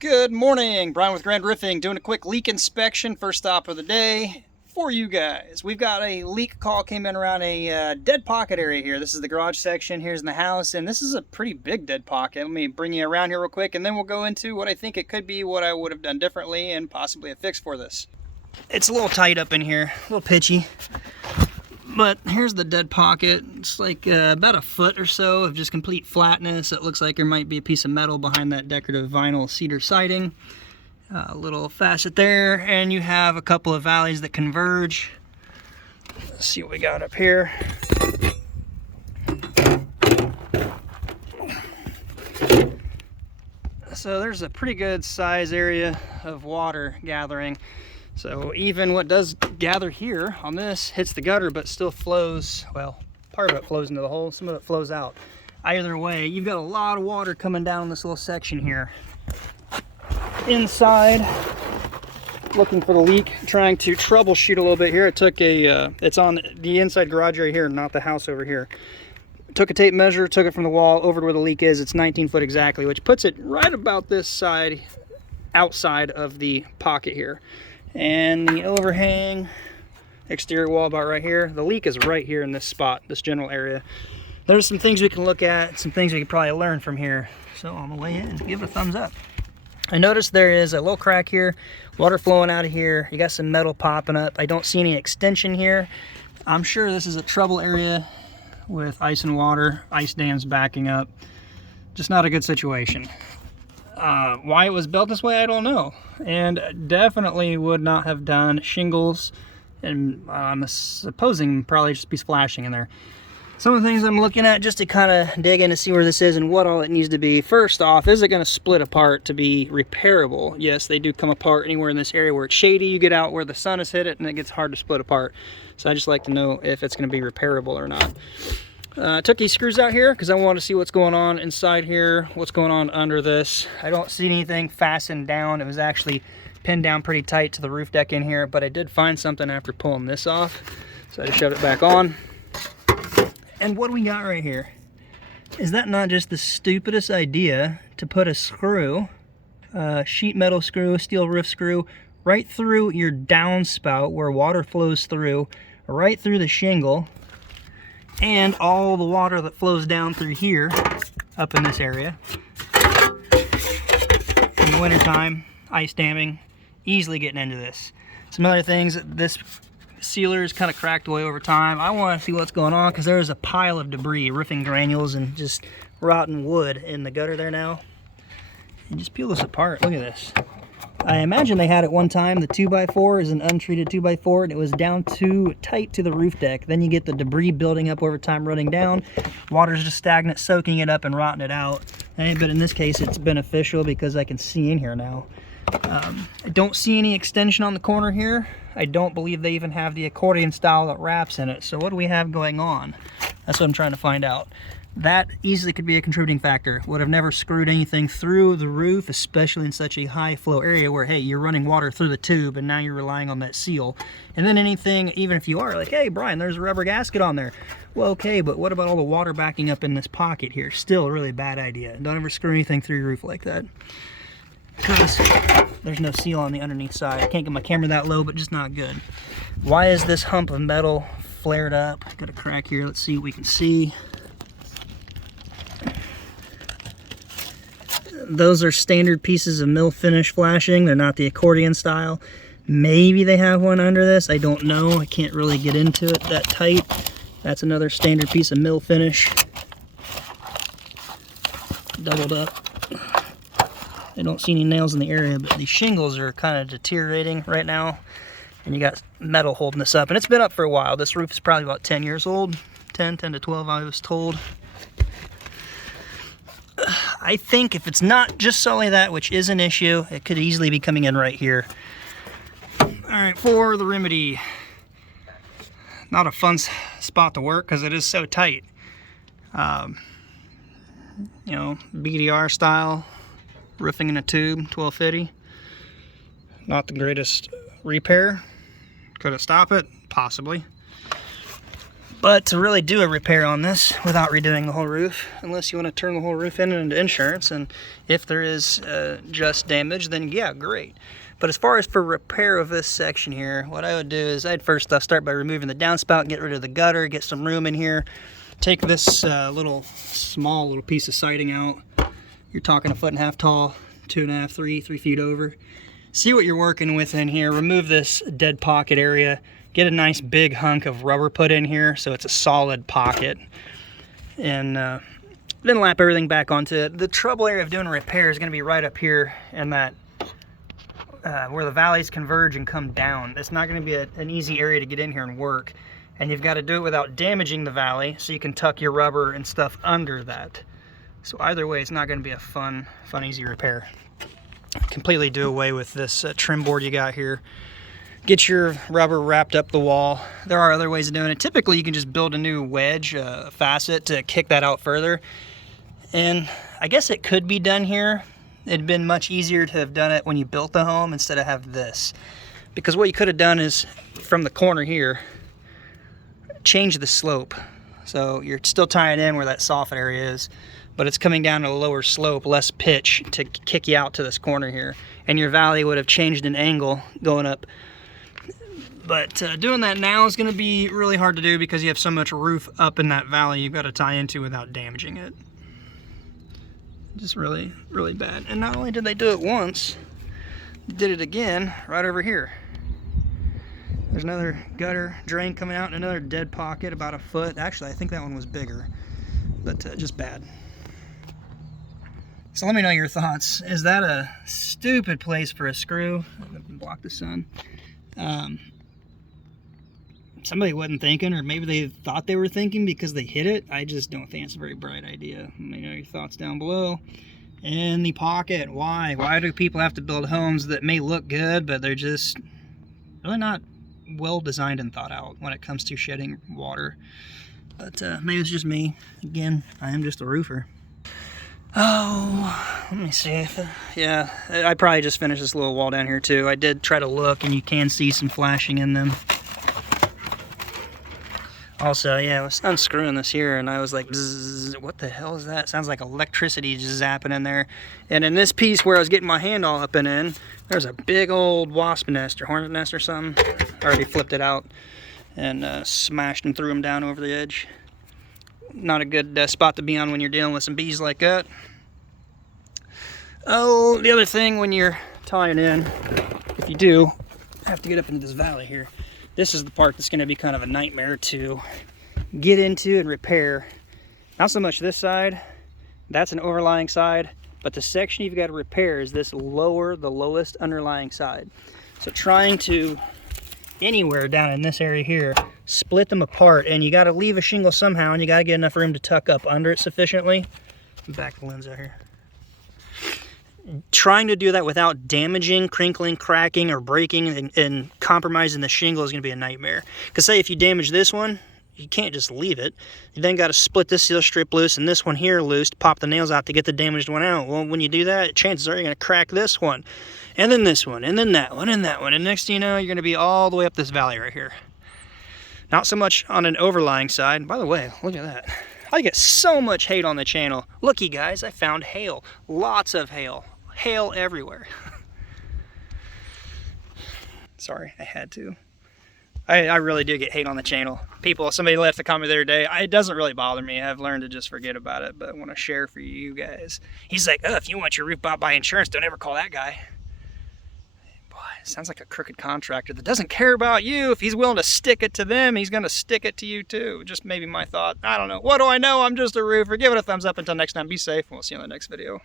Good morning, Brian with Grand Roofing, doing a quick leak inspection, first stop of the day for you guys. We've got a leak call came in around a dead pocket area here. This is the garage section, here's in the house, and this is a pretty big dead pocket. Let me bring you around here real quick, and then we'll go into what I think it could be, what I would have done differently, and possibly a fix for this. It's a little tight up in here, a little pitchy. But here's the dead pocket. It's like about a foot or so of just complete flatness. It looks like there might be a piece of metal behind that decorative vinyl cedar siding. A little facet there, and you have a couple of valleys that converge. Let's see what we got up here. So there's a pretty good size area of water gathering. So even what does gather here on this hits the gutter, but still flows, well, part of it flows into the hole, some of it flows out. Either way, you've got a lot of water coming down this little section here. Inside, looking for the leak, trying to troubleshoot a little bit here. It took a, it's on the inside garage area here, not the house over here. Took a tape measure, took it from the wall over to where the leak is. It's 19 foot exactly, which puts it right about this side, outside of the pocket here. And the overhang, exterior wall about right here. The leak is right here in this spot, this general area. There's some things we can look at, some things we can probably learn from here. So on the way in, give it a thumbs up. I noticed there is a little crack here, water flowing out of here. You got some metal popping up. I don't see any extension here. I'm sure this is a trouble area with ice and water, ice dams backing up. Just not a good situation. Why it was built this way, I don't know. And definitely would not have done shingles, and I'm supposing probably just be splashing in there. Some of the things I'm looking at just to kind of dig in to see where this is and what all it needs to be. First off, is it going to split apart to be repairable? Yes, they do come apart anywhere in this area where it's shady. You get out where the sun has hit it and it gets hard to split apart. So I just like to know if it's going to be repairable or not. Took these screws out here because I want to see what's going on inside here, what's going on under this. I don't see anything fastened down. It was actually pinned down pretty tight to the roof deck in here, but I did find something after pulling this off. So I just shoved it back on. And what do we got right here? Is that not just the stupidest idea to put a screw, sheet metal screw, steel roof screw, right through your downspout where water flows through, right through the shingle, and all the water that flows down through here, up in this area. In the wintertime, ice damming, easily getting into this. Some other things, this sealer is kind of cracked away over time. I want to see what's going on because there's a pile of debris, roofing granules, and just rotten wood in the gutter there now. And just peel this apart, look at this. I imagine they had it one time, the 2x4 is an untreated 2x4, and it was down too tight to the roof deck. Then you get the debris building up over time, running down. Water's just stagnant, soaking it up and rotting it out. But in this case, it's beneficial because I can see in here now. I don't see any extension on the corner here. I don't believe they even have the accordion style that wraps in it. So what do we have going on? That's what I'm trying to find out. That easily could be a contributing factor. Would have never screwed anything through the roof, especially in such a high flow area where, hey, you're running water through the tube and now you're relying on that seal. And then anything, even if you are like, hey, Brian, there's a rubber gasket on there. Well, okay, but what about all the water backing up in this pocket here? Still a really bad idea. Don't ever screw anything through your roof like that, because there's no seal on the underneath side. I can't get my camera that low, but just not good. Why is this hump of metal flared up? Got a crack here. Let's see what we can see. Those are standard pieces of mill finish flashing. They're not the accordion style. Maybe they have one under this. I don't know. I can't really get into it that tight. That's another standard piece of mill finish. Doubled up. I don't see any nails in the area, but these shingles are kind of deteriorating right now. And you got metal holding this up. And it's been up for a while. This roof is probably about 10 years old. 10 to 12, I was told. I think if it's not just solely that, which is an issue, it could easily be coming in right here. Alright, for the remedy. Not a fun spot to work because it is so tight. You know, BDR style, roofing in a tube, 1250. Not the greatest repair. Could it stop it? Possibly. But to really do a repair on this without redoing the whole roof, unless you want to turn the whole roof into insurance, and if there is just damage, then yeah, great. But as far as for repair of this section here, what I would do is I'd first start by removing the downspout, get rid of the gutter, get some room in here, take this small little piece of siding out. You're talking 1.5 feet tall, 2.5, 3 feet over. See what you're working with in here. Remove this dead pocket area. Get a nice big hunk of rubber put in here so it's a solid pocket. And then lap everything back onto it. The trouble area of doing a repair is going to be right up here in that where the valleys converge and come down. It's not going to be an easy area to get in here and work. And you've got to do it without damaging the valley so you can tuck your rubber and stuff under that. So either way, it's not going to be a fun, easy repair. Completely do away with this trim board you got here. Get your rubber wrapped up the wall. There are other ways of doing it. Typically, you can just build a new wedge facet to kick that out further. And I guess it could be done here. It'd been much easier to have done it when you built the home instead of have this. Because what you could have done is, from the corner here, change the slope. So you're still tying in where that soffit area is, but it's coming down to a lower slope, less pitch to kick you out to this corner here. And your valley would have changed an angle going up. But doing that now is going to be really hard to do because you have so much roof up in that valley you've got to tie into without damaging it. Just really, really bad. And not only did they do it once, they did it again right over here. There's another gutter drain coming out and another dead pocket about 1 foot. Actually, I think that one was bigger, but just bad. So let me know your thoughts. Is that a stupid place for a screw? Block the sun. Somebody wasn't thinking, or maybe they thought they were thinking because they hit it. I just don't think it's a very bright idea. Let me know your thoughts down below. And the pocket, why? Why do people have to build homes that may look good, but they're just really not well designed and thought out when it comes to shedding water? But maybe it's just me. Again, I am just a roofer. Oh, let me see if, yeah, I probably just finished this little wall down here too. I did try to look, and you can see some flashing in them. Also, yeah, I was unscrewing this here, and I was like, bzzz, what the hell is that? Sounds like electricity just zapping in there. And in this piece where I was getting my hand all up and in, there's a big old wasp nest or hornet nest or something. I already flipped it out and smashed and threw them down over the edge. Not a good spot to be on when you're dealing with some bees like that. Oh, the other thing when you're tying in, if you do have to get up into this valley here, this is the part that's going to be kind of a nightmare to get into and repair. Not so much this side, that's an overlying side, but the section you've got to repair is this lower, the lowest underlying side. So trying to, anywhere down in this area here, split them apart, and you got to leave a shingle somehow, and you got to get enough room to tuck up under it sufficiently. Back the lens out here. Trying to do that without damaging, crinkling, cracking, or breaking and compromising the shingle is going to be a nightmare. Because say if you damage this one, you can't just leave it. You then got to split this seal strip loose and this one here loose to pop the nails out to get the damaged one out. Well, when you do that, chances are you're going to crack this one, and then this one, and then that one, and that one. And next thing you know, you're going to be all the way up this valley right here. Not so much on an overlying side. By the way, look at that. I get so much hate on the channel. Looky guys, I found hail. Lots of hail. Hail everywhere. Sorry, I had to. I really do get hate on the channel. Somebody left a comment the other day. It doesn't really bother me. I've learned to just forget about it, but I want to share for you guys. He's like, oh, if you want your roof bought by insurance, don't ever call that guy. Boy, sounds like a crooked contractor that doesn't care about you. If he's willing to stick it to them, he's going to stick it to you too. Just maybe my thought. I don't know. What do I know? I'm just a roofer. Give it a thumbs up. Until next time, be safe, and we'll see you on the next video.